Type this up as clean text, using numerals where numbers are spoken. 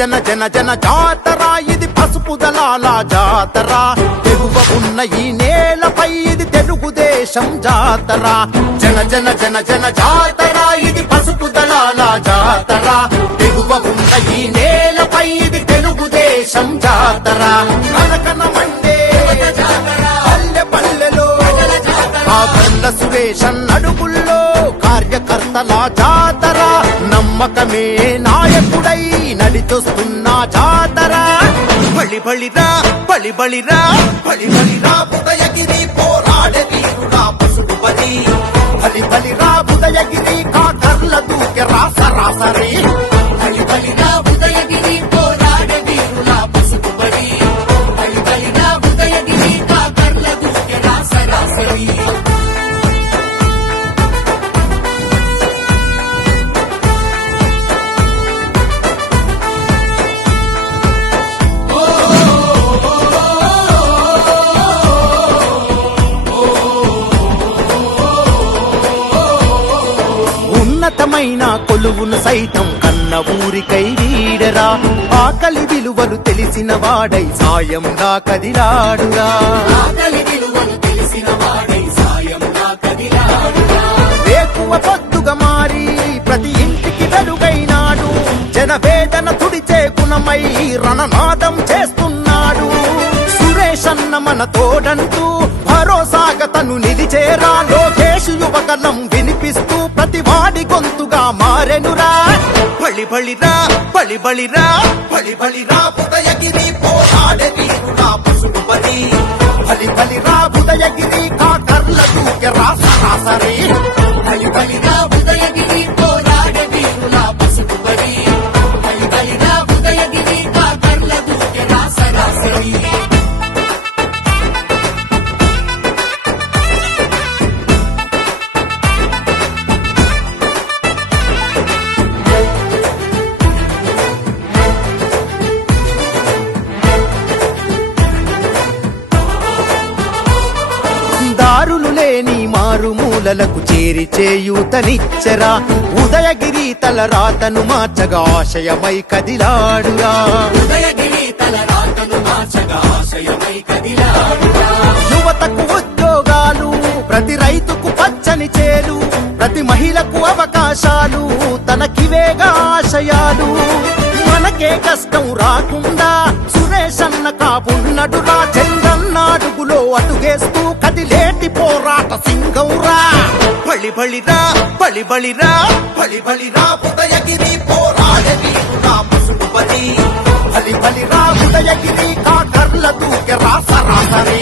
జన జన జన జాతర ఇది పసుపు దళాల జాతర తెగువ ఉన్న ఈ నేలపై ఇది తెలుగుదేశం జాతర జన జన జన జన జాతర ఇది పసుపు దళాల జాతర తెగువ ఉన్న ఈ నేలపై ఇది తెలుగుదేశం జాతర కనకన మండే పల్లె పల్లెలో ఆ గల్ల సురేషన్ అడుగుల్లో కార్యకర్తల జాతర నమ్మకమే నాయకుడై నడిచొస్తున్న జాతర బలి బలిరా బలి బలిరా బలి బలిరా ఉదయగిరి పోరాడే వీరుడా పసుపు బలి బలి బలిరా ఉదయగిరి కాకర్ల దూకె రాసరాసరి బలి బలిరా ఉదయగిరి పోరాడే వీరులా పసుపు బలి బలి బలిరా ఉదయగిరి కాకర్ల దూకె రాసరాసరి ఉన్నతమైన కొలువును సైతం కన్న ఊరికై వీడరా ఆకలి విలువలు తెలిసిన వాడై సాయంగా కదిలాడురా ఆకలి విలువలు తెలిసిన వాడై సాయంగా కదిలాడురా వేకువ పొద్దుగా మారి ప్రతి ఇంటికి వెలుగైనాడు జనవేదన తుడిచే గుణమై రణనాదం చేస్తున్నాడు సురేష్ అన్న మన తోడంటూ భరోసాగా తను నిలిచేరా లోకేష్ యువగలం వినిపిస్తూ ప్రతి వాడి గొంతుగా మారెనురా బలి బలిరా బలి బలిరా బలి బలిరా ఉదయగిరి పోరాడే వీరుడా పసుపు బలి బలి బలిరా ఉదయగిరి కాకర్ల దూకె రాసరాసరి బలి బలిరా ఉదయగిరి పోరాడే వీరులా పసుపు బలి బలి బలిరా ఉదయగిరి కాకర్ల దూకె రాసరాసరి దారులు లేని మారుమూలలకు చేరి చేయూతనిచ్చరా ఉదయగిరి తల రాతను మార్చగా ఆశయమై కదిలాడురా ఉదయగిరి తల రాతను మార్చగా ఆశయమై కదిలాడురా యువతకు ఉద్యోగాలు ప్రతి రైతుకు పచ్చని చేలు ప్రతి మహిళకు అవకాశాలు తనకివేగా ఆశయాలు మనకే కష్టం రాకుండా సురేష్ అన్న కాబున్నడురా చంద్రన్నాడుగులో అడుగేస్తూ కదిలేటి పోరాట సింగౌరా బలి బలిరా బలి బలిరా బలి బలిరా ఉదయగిరి పోరాడే వీరుడా పసుపు బలి బలి బలిరా ఉదయగిరి కాకర్ల దూకె రాసరాసరి